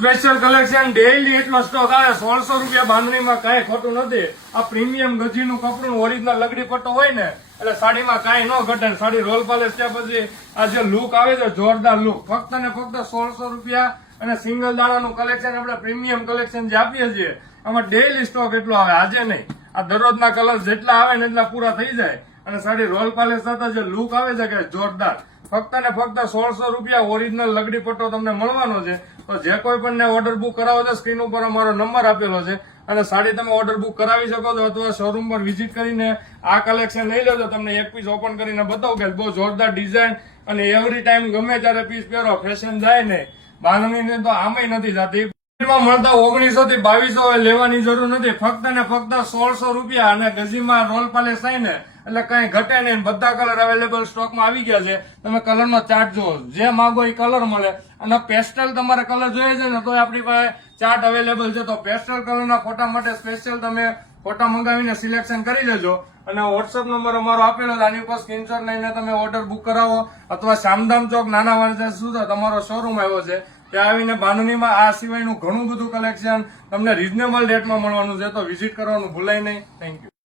Special collection daily એટલો stock આવે 1600 રૂપિયા બાંધણીમાં કાંઈ ખોટું નથી. આ પ્રીમિયમ ગજીનું કપડું ઓરિજિનલ લગડી પટ્ટો હોય ને એટલે સાડીમાં કાંઈ ન ઘટે. સાડી રોલ પાલિશ થયા પછી આ જે લુક આવે છે જોરદાર લુક, ફક્ત ને ફક્ત 1600 રૂપિયા. અને સિંગલ દાણાનું કલેક્શન આપણે પ્રીમિયમ કલેક્શન જે આપીએ છીએ આમાં ડેઈલી સ્ટોક એટલો આવે, આજે નહીં. આ દરરોજના કલર જેટલા આવે ને એટલા પૂરા થઈ જાય. અને સાડી રોલ પાલિશ થતા જે લુક આવે છે કે જોરદાર, ફક્ત ને ફક્ત 1600 રૂપિયા ઓરિજિનલ લગડી પટ્ટો તમને મળવાનો છે. તો જે કોઈ પણ ઓર્ડર બુક કરાવો છો સ્ક્રીન ઉપર અમારો નંબર આપેલો છે અને સાડી તમે ઓર્ડર બુક કરાવી શકો છો અથવા શોરૂમ પર વિઝિટ કરીને આ કલેક્શન લઈ લેજો. તમને એક પીસ ઓપન કરીને બતાવું કે બહુ જોરદાર ડિઝાઇન અને એવરી ટાઈમ ગમે ત્યારે પીસ પહેરો ફેશન જાય ને બાંધણીને તો આમાંય નથી જતી. મળતા 1900 થી 2200 લેવાની જરૂર નથી, ફક્ત ને ફક્ત 1600 રૂપિયા. અને ગજીમાં રોલ પાલિશ થાય ને એટલે કઈ ઘટે નહીં. બધા કલર અવેલેબલ સ્ટોકમાં આવી ગયા છે. તમે કલરનો ચાર્ટ જુઓ, જે માંગો એ કલર મળે. અને પેસ્ટલ તમારે કલર જોઈએ છે ને તો આપણી પાસે ચાર્ટ અવેલેબલ છે. તો પેસ્ટલ કલરના ફોટા માટે સ્પેશિયલ તમે ફોટા મંગાવીને સિલેક્શન કરી લેજો. અને વોટ્સઅપ નંબર અમારો આપેલો છે, આની ઉપર સ્ક્રીનશોટ લઈને તમે ઓર્ડર બુક કરાવો. અથવા શામધામ ચોક નાના વાળા સુધી તમારો શોરૂમ આવ્યો છે ત્યાં આવીને બાંધણીમાં આ સિવાયનું ઘણું બધું કલેક્શન તમને રીઝનેબલ રેટમાં મળવાનું છે. તો વિઝિટ કરવાનું ભૂલાય નહીં. Thank you.